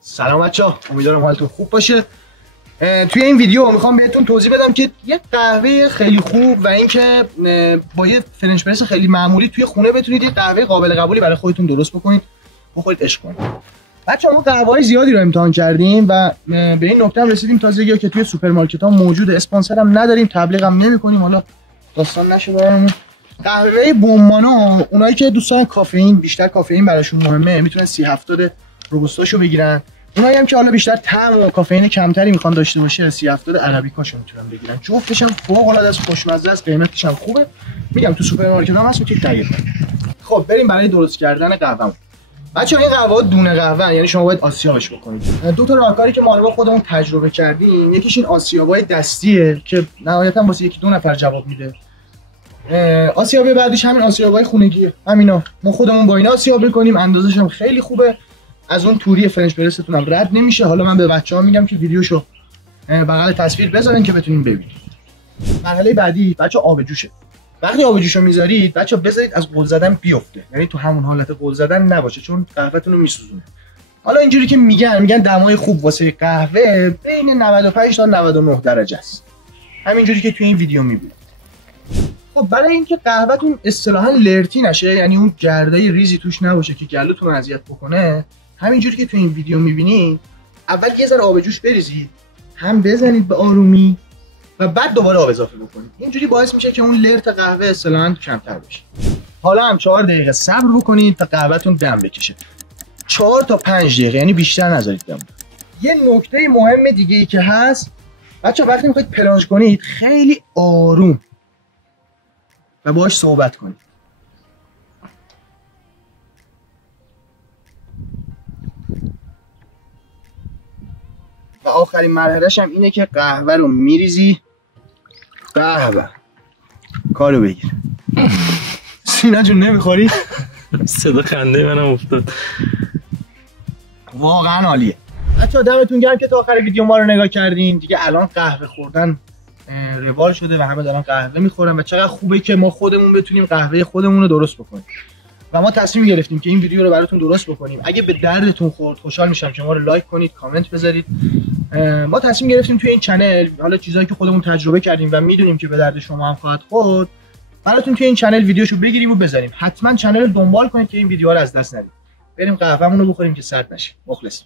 سلام بچه‌ها، امیدوارم حالتون خوب باشه. توی این ویدیو میخوام بهتون توضیح بدم که یه قهوه خیلی خوب و اینکه با یه فرنچ پرس خیلی معمولی توی خونه بتونید یه قهوه قابل قبولی برای خودتون درست بکنید، بخورید عشق کنید. بچه‌ها ما قهوه‌های زیادی رو امتحان کردیم و به این نکته هم رسیدیم تازگی که توی سوپرمارکت‌ها موجود، اسپانسر هم نداریم، تبلیغ هم نمی‌کنیم، حالا داستان نشه برامون. قهوه بومانو، اونایی که دوستان کافئین، بیشتر کافئین براشون مهمه، میتونن 30-70 روبوستاشو بگیرن. اونایی هم که حالا بیشتر طعم و کافئین کمتری میخوان داشته باشه 30-70 عربیکاشو میتونن بگیرن. جفتش هم فوق‌العاده است، خوشمزه است، قیمتش هم خوبه. میگم تو سوپرمارکت هم هست، میتونید تهیه کنید. خب بریم برای درست کردن قهوه. بچه‌ها این قهوه دونه قهوه، یعنی شما باید آسیابش بکنید. دو تا راهکاری که ما خودمون تجربه کردیم، یکیش این آسیابای دستیه که نهایتا واسه یکی دو نفر جواب میده. آسیاب بعدیش همین آسیابای خونگیه، همینا ما خودمون با اینا آسیاب می‌کنیم، اندازش هم خیلی خوبه، از اون توری فرنچ پرستون هم رد نمیشه. حالا من به بچه‌ها میگم که ویدیوشو بغل تصویر بذارین که بتونین ببینید. مرحله بعدی بچه‌ها آب جوشه. وقتی آب جوشو میذارید بچه‌ها بذارید از قل زدن بیفته، یعنی تو همون حالت قل زدن نباشه چون قهوه‌تون رو میسوزونه. حالا اینجوری که میگن دمای خوب واسه قهوه بین 95 تا 99 درجه است، همینجوری که تو این ویدیو میبینید. خب برای اینکه قهوه‌تون اصطلاحاً لرتی نشه، یعنی اون گردای ریزی توش نباشه که گلوتون رو اذیت بکنه، همینجوری که تو این ویدیو می‌بینید اول یه ذره آب جوش بریزید، هم بزنید به آرومی و بعد دوباره آب اضافه بکنید. اینجوری باعث میشه که اون لرت قهوه اصطلاحاً کمتر بشه. حالا هم 4 دقیقه صبر بکنید تا قهوه‌تون دم بکشه. 4 تا 5 دقیقه، یعنی بیشتر نذارید دم. یه نکته مهم دیگه ای که هست، بچه‌ها وقتی می‌خواید پلانژ کنید خیلی آروم و باهاش صحبت کنید. و آخرین مرحله‌ش هم اینه که قهوه رو میریزی. قهوه کارو بگیر. سینا جون نمیخوری؟ صدا خنده منم افتاد. واقعا عالیه. بچه‌ها دمتون گرم که تا آخر ویدیو ما رو نگاه کردین. دیگه الان قهوه خوردن روال شده و همه دارن قهوه میخورن و چقدر خوبه که ما خودمون بتونیم قهوه خودمون رو درست بکنیم. و ما تصمیم گرفتیم که این ویدیو رو براتون درست بکنیم. اگه به دردتون خورد خوشحال میشم که ما رو لایک کنید، کامنت بذارید. ما تصمیم گرفتیم توی این چنل حالا چیزایی که خودمون تجربه کردیم و میدونیم که به درد شما هم خواهد خورد، براتون توی این چنل ویدیوشو بگیریم و بذاریم. حتما چنل رو دنبال کنید که این ویدیوها رو از دست ندید. بریم قهوه‌مون رو بخوریم که سرد نشه. مخلص.